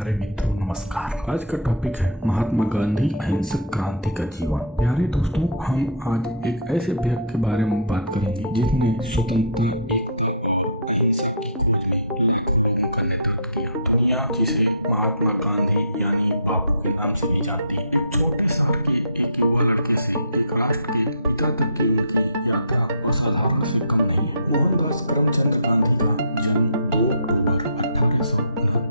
प्यारे मित्रों नमस्कार। आज का टॉपिक है महात्मा गांधी अहिंसक क्रांति का जीवन। प्यारे दोस्तों, हम आज एक ऐसे व्यक्ति के बारे में बात करेंगे जिसने स्वतंत्रता, एकता और अहिंसा की खोज में लाखों लोगों का नेतृत्व किया। दुनिया जिसे महात्मा गांधी यानी बापू के नाम से भी जानती है, एक छोटे शहर के एक युवा लड़के से एक राष्ट्र के पिता तक की उनकी यात्रा असाधारण से कम नहीं है। मोहनदास करमचंद गांधी का जन्म 2 अक्टूबर 1869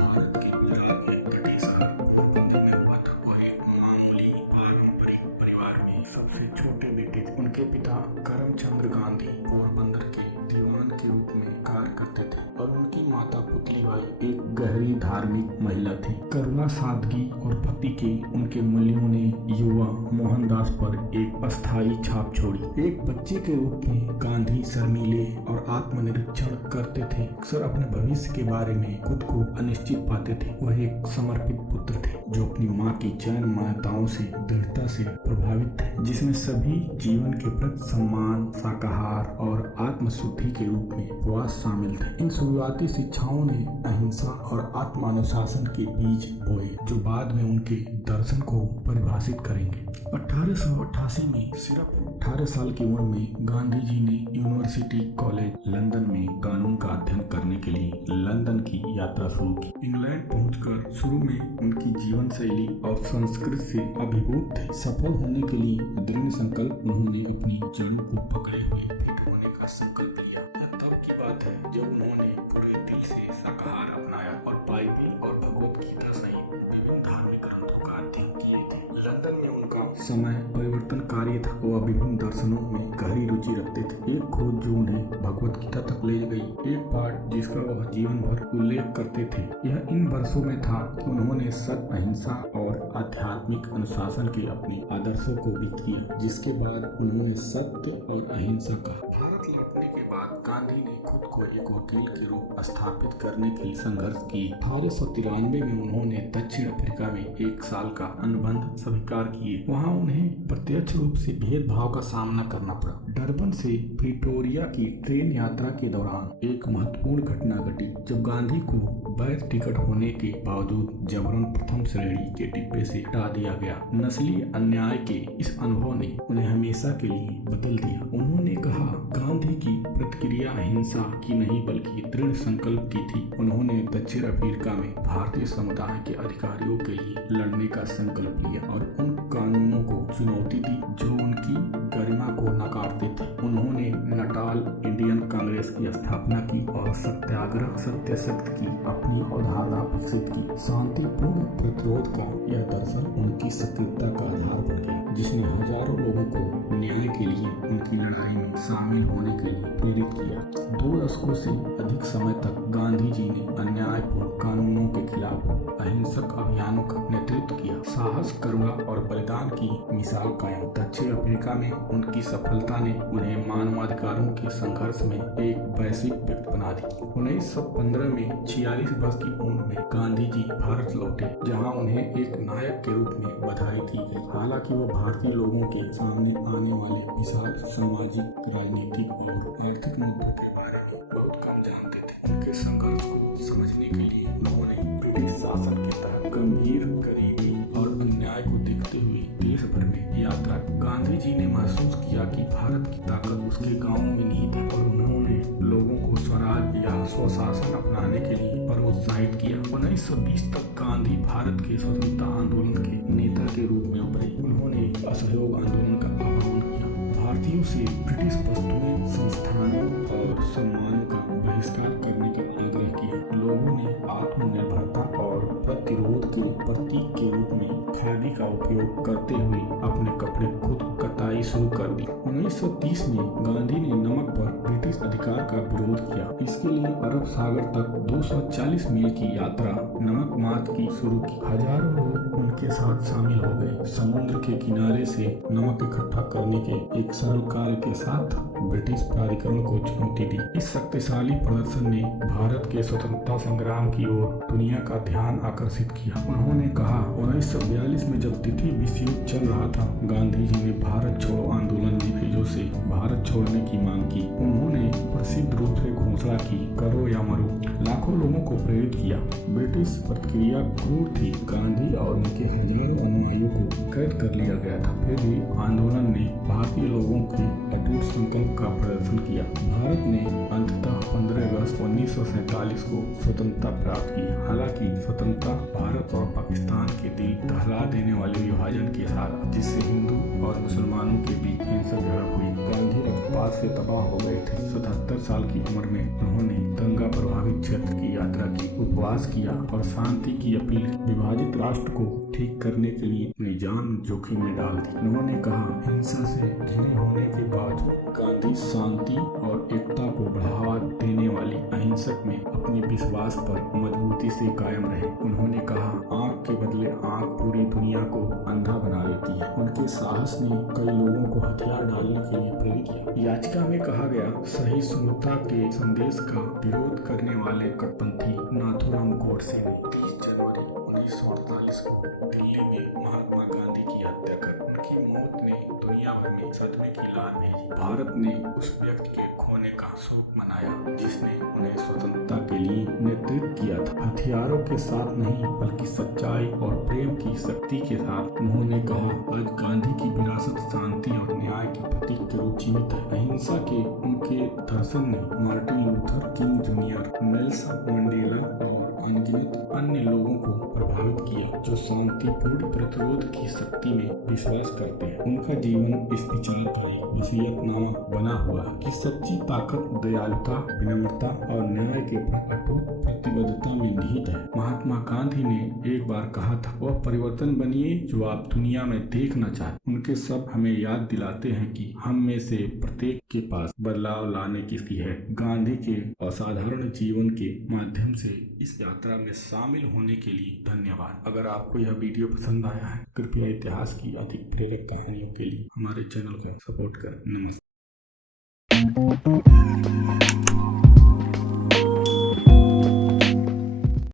भारत के गुजरात में ब्रिटिश शहर पोरबंदर में हुआ था। वह एक मामूली पारंपरिक परिवार में सबसे छोटे बेटे थे। उनके पिता करमचंद गांधी पोरबंदर के दीवान के रूप में कार्य करते थे और उनकी माता पुतलीबाई एक गहरी धार्मिक महिला थी। करुणा, सादगी और भक्ति के उनके मूल्यों ने युवा मोहनदास पर एक अस्थायी छाप छोड़ी। एक बच्चे के रूप में गांधी शर्मीले और आत्मनिरीक्षण करते थे। अक्सर अपने भविष्य के बारे में खुद को अनिश्चित पाते थे। वह एक समर्पित पुत्र थे जो अपनी माँ की जैन मान्यताओं से दृढ़ता से प्रभावित थे, जिसमें सभी जीवन के प्रति सम्मान, शाकाहार और आत्मशुद्धि के रूप में उपवास शामिल थे। इन शुरुआती शिक्षाओं ने अहिंसा और आत्मानुशासन के बीज बोए जो बाद में उनके दर्शन को परिभाषित करेंगे। 1888 में सिर्फ 18 साल की उम्र में गांधी जी ने यूनिवर्सिटी कॉलेज लंदन में कानून का अध्ययन करने के लिए लंदन की यात्रा शुरू की। इंग्लैंड पहुंचकर शुरू में उनकी जीवन शैली और संस्कृति से अभिभूत थे। सफल होने के लिए दृढ़ संकल्प उन्होंने अपनी जड़ों को पकड़े हुए फिट होने का संकल्प लिया। यह तब की बात है जब उन्होंने पूरे दिल से शाकाहार अपनाया और बाइबिल और भगवत गीता सहित विभिन्न धार्मिक ग्रंथों का अध्ययन किए थे। लंदन में उनका समय परिवर्तनकारी था। वह विभिन्न दर्शनों में गहरी रुचि रखते थे। एक खोज जो उन्हें भगवत गीता तक ले गई, एक पाठ जिसका वह जीवन भर उल्लेख करते थे। यह इन वर्षों में था कि उन्होंने सत्य, अहिंसा और आध्यात्मिक अनुशासन के अपने आदर्शों को व्यक्त किया, जिसके बाद उन्होंने सत्य और अहिंसा कहा। भारत लौटने के बाद गांधी ने खुद को एक वकील के रूप स्थापित करने के लिए संघर्ष किए। 1893 में उन्होंने दक्षिण अफ्रीका में 1 साल का अनुबंध स्वीकार किए। वहां उन्हें प्रत्यक्ष रूप से भेदभाव का सामना करना पड़ा। डरबन से प्रिटोरिया की ट्रेन यात्रा के दौरान एक महत्वपूर्ण घटना घटी जब गांधी को वैध टिकट होने के बावजूद जबरन प्रथम श्रेणी के डिब्बे से हटा दिया गया। नस्लीय अन्याय के इस अनुभव ने उन्हें हमेशा के लिए बदल दिया। उन्होंने कहा, गांधी की प्रतिक्रिया अहिंसा की नहीं बल्कि दृढ़ संकल्प की थी। उन्होंने दक्षिण अफ्रीका में भारतीय समुदाय के अधिकारियों के लिए लड़ने का संकल्प लिया और उन कानूनों को चुनौती दी जो उनकी गरिमा को नकारते थे। उन्होंने नटाल इंडियन कांग्रेस की स्थापना की और सत्याग्रह सत्य सत्य की अपनी अवधारणा विकसित की। शांतिपूर्ण प्रतिरोध का यह दर्शन उनकी सक्रियता का आधार बन गया, जिसने हजारों लोगों को न्याय के लिए उनकी लड़ाई में शामिल होने के लिए प्रेरित किया। 2 दशकों से अधिक समय तक गांधी जी ने अन्यायपूर्ण कानूनों के खिलाफ अहिंसक अभियानों का नेतृत्व किया। साहस, करुणा और बलिदान की मिसाल कायम। दक्षिण अफ्रीका में उनकी सफलता ने उन्हें मानवाधिकारों के संघर्ष में एक वैश्विक व्यक्ति बना दी। 1915 में 46 वर्ष की उम्र में गांधी जी भारत लौटे, जहां उन्हें एक नायक के रूप में बधाई दी गई। हालांकि वो भारतीय लोगों के सामने आने वाले विशाल सामाजिक, राजनीतिक और आर्थिक मुद्दों के बारे में बहुत कम जानते थे। उनके संघर्ष को समझने के लिए उन्होंने ब्रिटिश शासन के तहत गंभीर गरीबी और अन्याय को देखते हुए देश भर में यात्रा की। गांधी जी ने महसूस किया कि भारत की ताकत उसके गांवों में निहित है और उन्होंने लोगों को स्वराज या स्वशासन अपनाने के लिए प्रोत्साहित किया। 1920 तक गांधी भारत के स्वतंत्रता आंदोलन के नेता के रूप में उभरे। उन्होंने असहयोग आंदोलन का आह्वान किया, भारतीयों से ब्रिटिश वस्तुएं, संस्थानों और सम्मानों का बहिष्कार करने का आग्रह किया। लोगों ने आत्मनिर्भरता और प्रतिरोध के प्रतीक के रूप में खादी का उपयोग करते हुए अपने कपड़े खुद कताई शुरू कर दी। 1930 में गांधी ने नमक पर ब्रिटिश अधिकार का विरोध किया। इसके लिए अरब सागर तक 240 मील की यात्रा नमक मार्ग की शुरू की। हजारों लोग उनके साथ शामिल हो गए। समुद्र के किनारे से नमक इकट्ठा करने के एक सरल कार्य के साथ ब्रिटिश प्राधिकरण को चुनौती दी। इस शक्तिशाली प्रदर्शन ने भारत के स्वतंत्रता संग्राम की ओर दुनिया का ध्यान आकर्षित किया। उन्होंने कहा, 1942 1942 में जब द्वितीय विश्व युद्ध चल रहा था, गांधी जी ने भारत छोड़ो आंदोलन दिग्गजों से भारत छोड़ने की मांग की। उन्होंने प्रसिद्ध रूप से घोषणा की, करो या मरो। लाखों लोगों को प्रेरित किया। ब्रिटिश प्रतिक्रिया क्रूर थी। गांधी और उनके हजारों अनुयायियों को कैद कर लिया गया था। फिर भी आंदोलन ने भारतीय लोगों के अटूट संकल्प का प्रदर्शन किया। भारत ने अंततः 15 अगस्त 1947 को स्वतंत्रता प्राप्त की। हालांकि स्वतंत्रता भारत और पाकिस्तान के दिल दहला देने वाले विभाजन के साथ, जिससे हिंदू और मुसलमानों के बीच हिंसक झड़प हुई। गांधी रक्तपात से तबाह हो गए थे। 77 साल की उम्र में उन्होंने दंगा प्रभावित क्षेत्र की यात्रा की, उपवास किया और शांति की अपील। विभाजित राष्ट्र को ठीक करने के लिए अपनी जान जोखिम में डाल दी। उन्होंने कहा, हिंसा से घिरे होने के बावजूद गांधी शांति और एकता को बढ़ावा देने वाली अहिंसक में अपने विश्वास पर मजबूती से कायम रहे। उन्होंने कहा, आंख के बदले आंख पूरी दुनिया को अंधा बना देती है। उनके साहस ने कई लोगों को हथियार डालने के लिए प्रेरित किया। याचिका में कहा गया, सहिष्णुता के संदेश का विरोध करने वाले कट्टरपंथी नाथूराम गोडसे ने 30 जनवरी 1948 को दिल्ली में महात्मा गांधी की हत्या कर उनकी मौत ने दुनिया भर में सदमे की लहर भेजी। भारत ने उस व्यक्ति के खोने का शोक मनाया जिसने उन्हें स्वतंत्रता के लिए नेतृत्व किया था। हथियारों के साथ नहीं, बल्कि सच्चाई और प्रेम की शक्ति के साथ। उन्होंने कहा, आज गांधी की विरासत शांति और न्याय के प्रतीक के रूप जीवित है। अहिंसा के उनके दर्शन ने Martin Luther king junior, Nelson Mandela और अनगिनत अन्य लोगों को प्रभावित किया जो शांतिपूर्ण प्रतिरोध की शक्ति में विश्वास करते हैं। उनका जीवन इस विचार का एक वसीयतनामा बना हुआ है कि सच्ची ताकत दयालुता, विनम्रता और न्याय के प्रति अटूट प्रतिबद्धता में निहित है। महात्मा गांधी ने एक बार कहा था, वह परिवर्तन बनिए जो आप दुनिया में देखना चाहते। उनके शब्द हमें याद दिलाते हैं कि हम में से प्रत्येक के पास बदलाव लाने की है। गांधी के असाधारण जीवन के माध्यम से इस यात्रा में शामिल होने के लिए धन्यवाद। अगर आपको यह वीडियो पसंद आया है, कृपया इतिहास की अधिक प्रेरक कहानियों के लिए हमारे चैनल को सपोर्ट करें। नमस्कार।